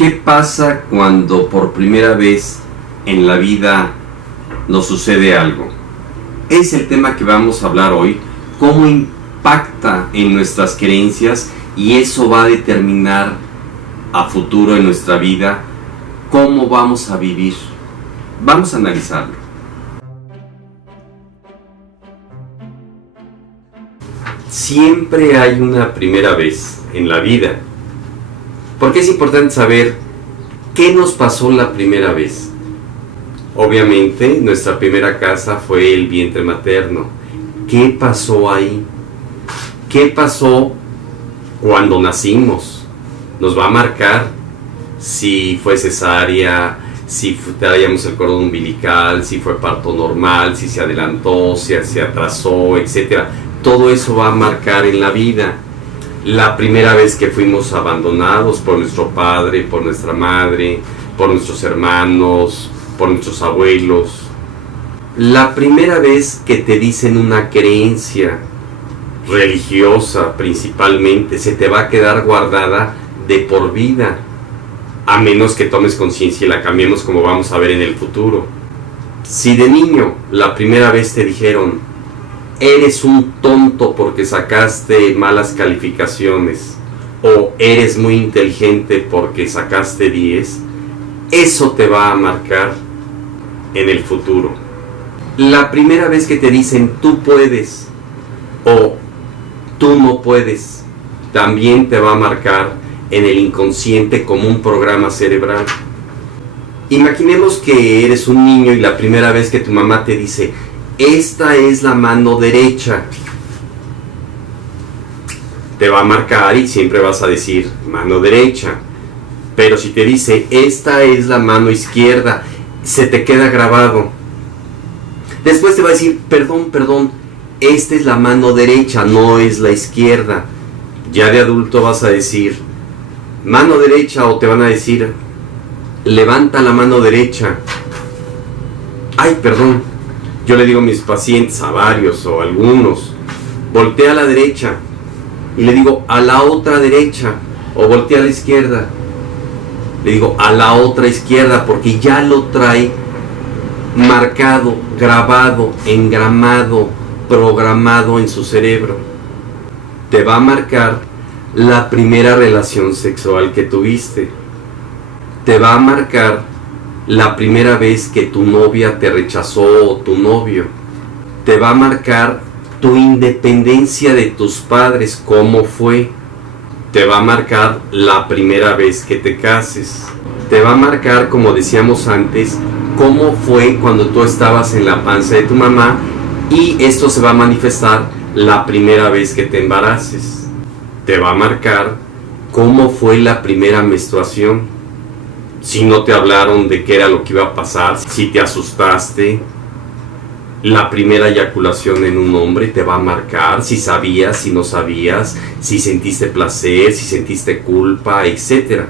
¿Qué pasa cuando por primera vez en la vida nos sucede algo? Es el tema que vamos a hablar hoy, cómo impacta en nuestras creencias y eso va a determinar a futuro en nuestra vida cómo vamos a vivir. Vamos a analizarlo. Siempre hay una primera vez en la vida. Porque es importante saber qué nos pasó la primera vez. Obviamente, nuestra primera casa fue el vientre materno. ¿Qué pasó ahí? ¿Qué pasó cuando nacimos? Nos va a marcar si fue cesárea, si traíamos el cordón umbilical, si fue parto normal, si se adelantó, si se atrasó, etc. Todo eso va a marcar en la vida. La primera vez que fuimos abandonados por nuestro padre, por nuestra madre, por nuestros hermanos, por nuestros abuelos. La primera vez que te dicen una creencia religiosa principalmente, se te va a quedar guardada de por vida, a menos que tomes conciencia y la cambiemos, como vamos a ver en el futuro. Si de niño la primera vez te dijeron eres un tonto porque sacaste malas calificaciones o eres muy inteligente porque sacaste 10, eso te va a marcar en el futuro. La primera vez que te dicen tú puedes o tú no puedes, también te va a marcar en el inconsciente como un programa cerebral. Imaginemos que eres un niño y la primera vez que tu mamá te dice esta es la mano derecha, te va a marcar y siempre vas a decir mano derecha. Pero si te dice esta es la mano izquierda, se te queda grabado. Después te va a decir perdón, esta es la mano derecha, no es la izquierda. Ya de adulto vas a decir mano derecha, o te van a decir levanta la mano derecha. Ay, perdón. Yo le digo a mis pacientes, a varios o a algunos, voltea a la derecha, y le digo a la otra derecha, o voltea a la izquierda, le digo a la otra izquierda, porque ya lo trae marcado, grabado, engramado, programado en su cerebro. Te va a marcar la primera relación sexual que tuviste, te va a marcar la primera vez que tu novia te rechazó o tu novio, te va a marcar tu independencia de tus padres, cómo fue, te va a marcar la primera vez que te cases, te va a marcar, como decíamos antes, cómo fue cuando tú estabas en la panza de tu mamá, y esto se va a manifestar la primera vez que te embaraces, te va a marcar cómo fue la primera menstruación. Si no te hablaron de qué era lo que iba a pasar, si te asustaste, la primera eyaculación en un hombre te va a marcar, si sabías, si no sabías, si sentiste placer, si sentiste culpa, etc.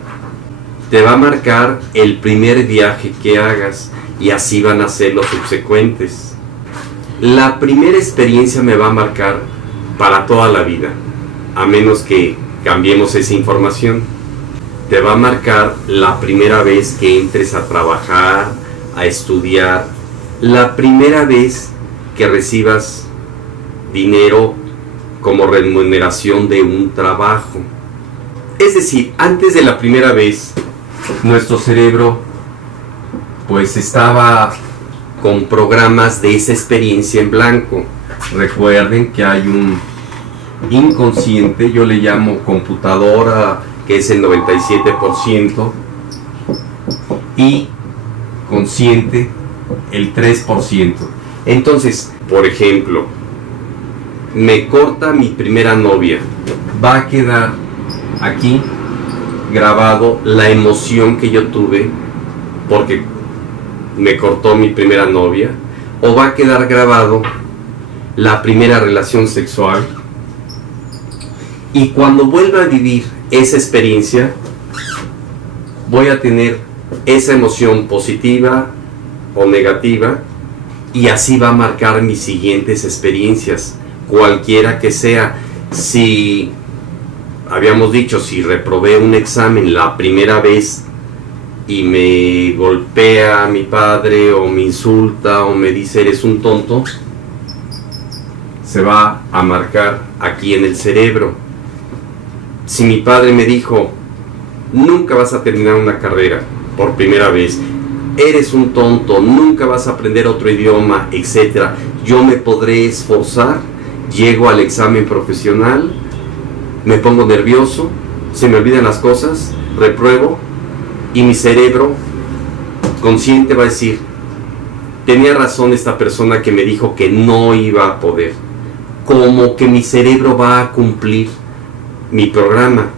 Te va a marcar el primer viaje que hagas y así van a ser los subsecuentes. La primera experiencia me va a marcar para toda la vida, a menos que cambiemos esa información. Te va a marcar la primera vez que entres a trabajar, a estudiar, la primera vez que recibas dinero como remuneración de un trabajo. Es decir, antes de la primera vez, nuestro cerebro pues estaba con programas de esa experiencia en blanco. Recuerden que hay un inconsciente, yo le llamo computadora, que es el 97%, y consciente el 3%. Entonces, por ejemplo, me corta mi primera novia, va a quedar aquí grabado la emoción que yo tuve porque me cortó mi primera novia, o va a quedar grabado la primera relación sexual, y cuando vuelva a vivir esa experiencia voy a tener esa emoción positiva o negativa, y así va a marcar mis siguientes experiencias, cualquiera que sea. Si habíamos dicho, si reprobé un examen la primera vez y me golpea mi padre o me insulta o me dice eres un tonto, se va a marcar aquí en el cerebro. Si mi padre me dijo nunca vas a terminar una carrera por primera vez, eres un tonto, nunca vas a aprender otro idioma, etc., yo me podré esforzar, llego al examen profesional, me pongo nervioso, se me olvidan las cosas, repruebo, y mi cerebro consciente va a decir, tenía razón esta persona que me dijo que no iba a poder. Como que mi cerebro va a cumplir mi programa.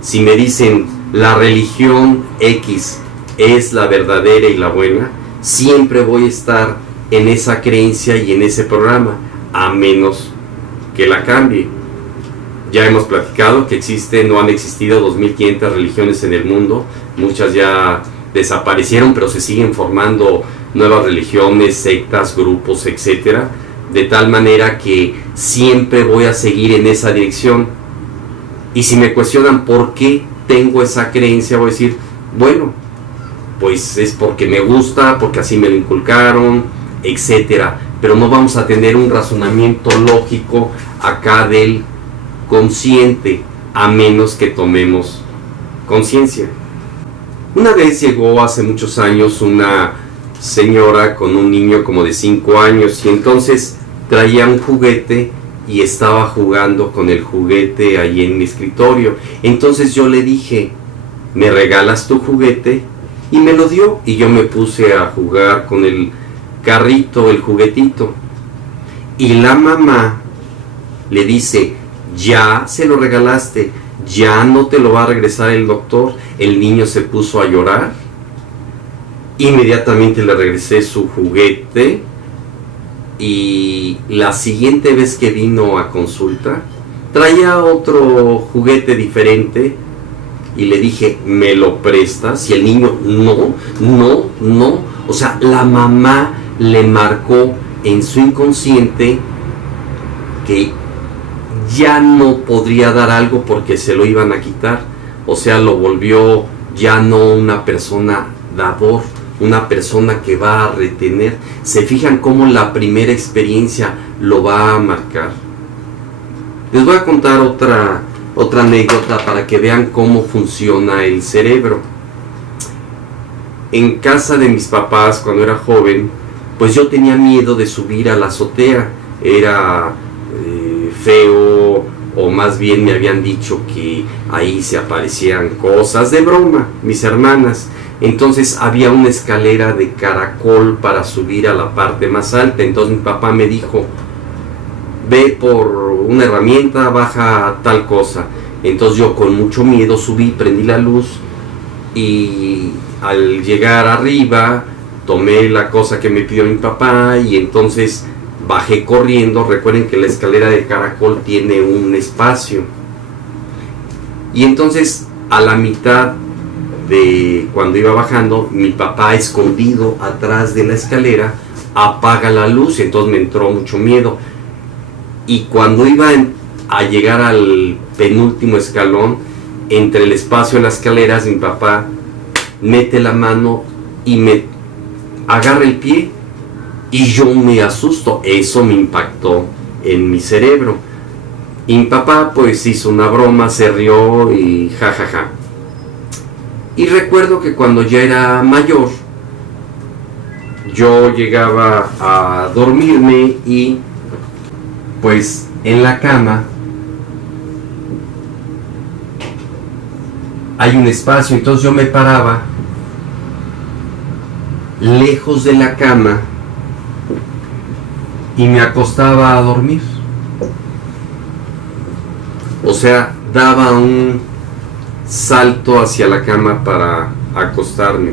Si me dicen la religión X es la verdadera y la buena, siempre voy a estar en esa creencia y en ese programa, a menos que la cambie. Ya hemos platicado que existen o han existido 2500 religiones en el mundo, muchas ya desaparecieron, pero se siguen formando nuevas religiones, sectas, grupos, etcétera, de tal manera que siempre voy a seguir en esa dirección. Y si me cuestionan por qué tengo esa creencia, voy a decir, bueno, pues es porque me gusta, porque así me lo inculcaron, etcétera, pero no vamos a tener un razonamiento lógico acá del consciente, a menos que tomemos conciencia. Una vez llegó hace muchos años una señora con un niño como de 5 años y entonces traía un juguete y estaba jugando con el juguete ahí en mi escritorio. Entonces yo le dije, ¿me regalas tu juguete? Y me lo dio y yo me puse a jugar con el carrito, el juguetito. Y la mamá le dice, ya se lo regalaste, ya no te lo va a regresar el doctor. El niño se puso a llorar. Inmediatamente le regresé su juguete y la siguiente vez que vino a consulta traía otro juguete diferente y le dije, ¿me lo prestas? Y el niño, no. O sea, la mamá le marcó en su inconsciente que ya no podría dar algo porque se lo iban a quitar. O sea, lo volvió ya no una persona dador, una persona que va a retener. ¿Se fijan cómo la primera experiencia lo va a marcar? Les voy a contar otra anécdota para que vean cómo funciona el cerebro. En casa de mis papás, cuando era joven, pues yo tenía miedo de subir a la azotea. Era feo, o más bien me habían dicho que ahí se aparecían cosas de broma, mis hermanas. Entonces había una escalera de caracol para subir a la parte más alta. Entonces mi papá me dijo, ve por una herramienta, baja tal cosa. Entonces yo con mucho miedo subí, prendí la luz y al llegar arriba tomé la cosa que me pidió mi papá y entonces bajé corriendo. Recuerden que la escalera de caracol tiene un espacio. Y entonces a la mitad de cuando iba bajando, mi papá escondido atrás de la escalera apaga la luz y entonces me entró mucho miedo. Y cuando iba a llegar al penúltimo escalón, entre el espacio de las escaleras, mi papá mete la mano y me agarra el pie y yo me asusto. Eso me impactó en mi cerebro. Y mi papá pues hizo una broma, se rió y jajaja. Y recuerdo que cuando ya era mayor, yo llegaba a dormirme y pues en la cama hay un espacio, entonces yo me paraba lejos de la cama y me acostaba a dormir. O sea, daba un salto hacia la cama para acostarme.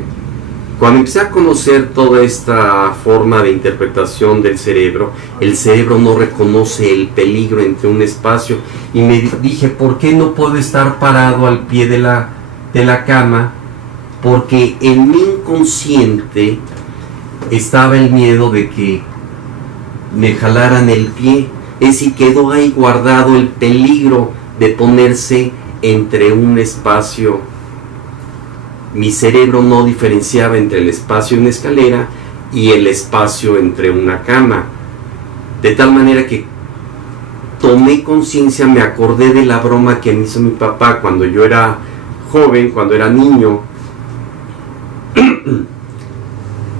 Cuando empecé a conocer toda esta forma de interpretación del cerebro, el cerebro no reconoce el peligro entre un espacio y me dije, ¿por qué no puedo estar parado al pie de la cama? Porque en mi inconsciente estaba el miedo de que me jalaran el pie. Es decir, quedó ahí guardado el peligro de ponerse entre un espacio mi cerebro no diferenciaba entre el espacio en una escalera y el espacio entre una cama. De tal manera que tomé conciencia, me acordé de la broma que me hizo mi papá cuando yo era joven, cuando era niño.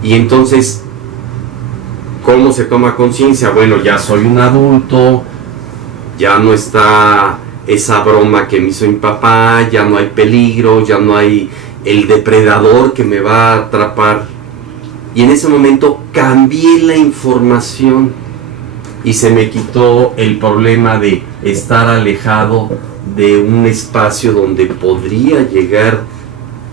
Y entonces, ¿cómo se toma conciencia? Bueno, ya soy un adulto, ya no está esa broma que me hizo mi papá, ya no hay peligro, ya no hay el depredador que me va a atrapar. Y en ese momento cambié la información y se me quitó el problema de estar alejado de un espacio donde podría llegar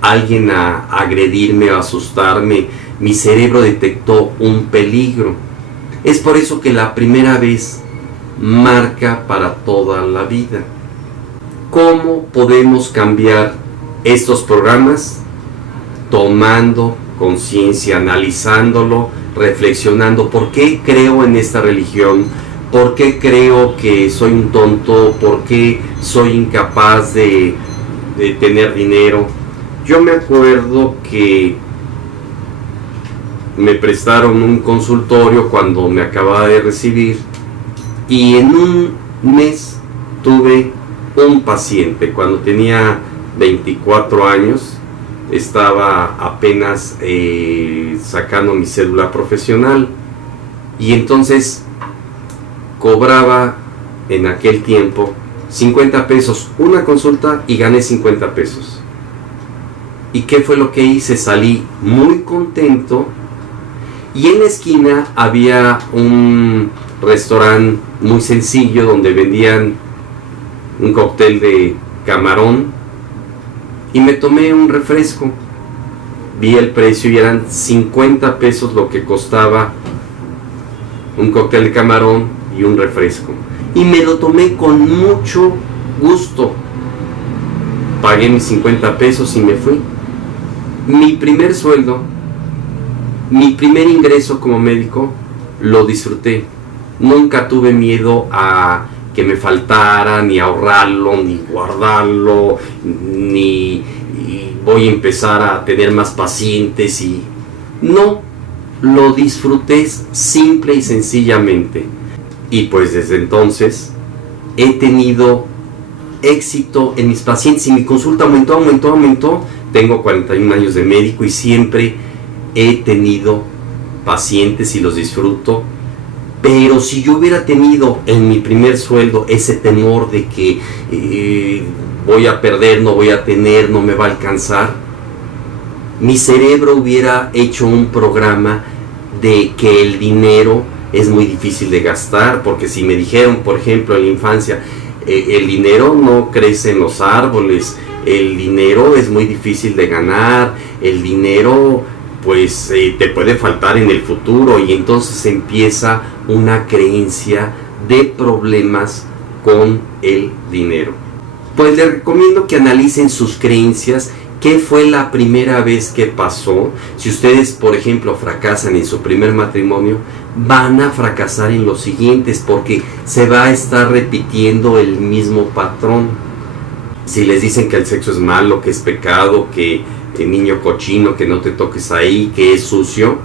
alguien a agredirme o asustarme. Mi cerebro detectó un peligro. Es por eso que la primera vez marca para toda la vida. ¿Cómo podemos cambiar estos programas? Tomando conciencia, analizándolo, reflexionando. ¿Por qué creo en esta religión? ¿Por qué creo que soy un tonto? ¿Por qué soy incapaz de tener dinero? Yo me acuerdo que me prestaron un consultorio cuando me acababa de recibir y en un mes tuve un paciente. Cuando tenía 24 años estaba apenas sacando mi cédula profesional y entonces cobraba en aquel tiempo 50 pesos una consulta y gané 50 pesos. ¿Y qué fue lo que hice? Salí muy contento. Y en la esquina había un restaurante muy sencillo donde vendían un cóctel de camarón y me tomé un refresco. Vi el precio y eran 50 pesos lo que costaba un cóctel de camarón y un refresco. Y me lo tomé con mucho gusto. Pagué mis 50 pesos y me fui. Mi primer sueldo, mi primer ingreso como médico, lo disfruté. Nunca tuve miedo a que me faltara, ni ahorrarlo, ni guardarlo, ni voy a empezar a tener más pacientes y... No, lo disfruté simple y sencillamente. Y pues desde entonces he tenido éxito en mis pacientes y mi consulta aumentó. Tengo 41 años de médico y siempre he tenido pacientes y los disfruto. Pero si yo hubiera tenido en mi primer sueldo ese temor de que voy a perder, no voy a tener, no me va a alcanzar, mi cerebro hubiera hecho un programa de que el dinero es muy difícil de gastar, porque si me dijeron, por ejemplo, en la infancia, el dinero no crece en los árboles, el dinero es muy difícil de ganar, el dinero pues te puede faltar en el futuro, y entonces empieza una creencia de problemas con el dinero. Pues les recomiendo que analicen sus creencias. ¿Qué fue la primera vez que pasó? Si ustedes, por ejemplo, fracasan en su primer matrimonio, van a fracasar en los siguientes, porque se va a estar repitiendo el mismo patrón. Si les dicen que el sexo es malo, que es pecado, que el niño cochino, que no te toques ahí, que es sucio,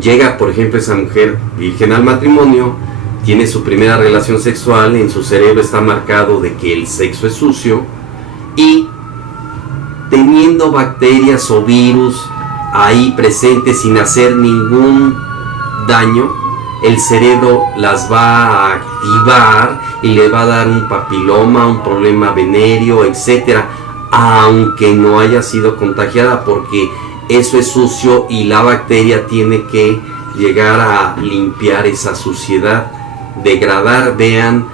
llega, por ejemplo, esa mujer virgen al matrimonio, tiene su primera relación sexual, en su cerebro está marcado de que el sexo es sucio, y teniendo bacterias o virus ahí presentes sin hacer ningún daño, el cerebro las va a activar y le va a dar un papiloma, un problema venéreo, etcétera, aunque no haya sido contagiada, porque eso es sucio y la bacteria tiene que llegar a limpiar esa suciedad, degradar. Vean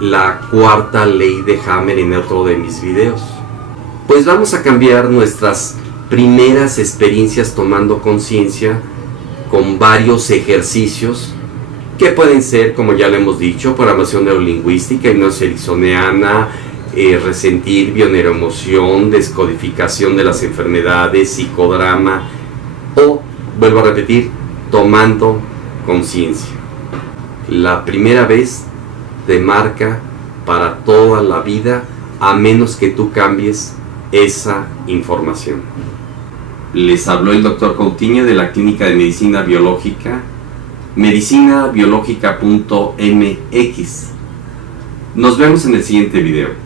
la cuarta ley de Hammer en otro de mis videos. Pues vamos a cambiar nuestras primeras experiencias tomando conciencia con varios ejercicios que pueden ser, como ya lo hemos dicho, programación neurolingüística, hipnosis ericksoniana, resentir, bioneuroemoción, descodificación de las enfermedades, psicodrama, o, vuelvo a repetir, tomando conciencia. La primera vez te marca para toda la vida, a menos que tú cambies esa información. Les habló el Dr. Coutinho de la Clínica de Medicina Biológica, medicinabiológica.mx. Nos vemos en el siguiente video.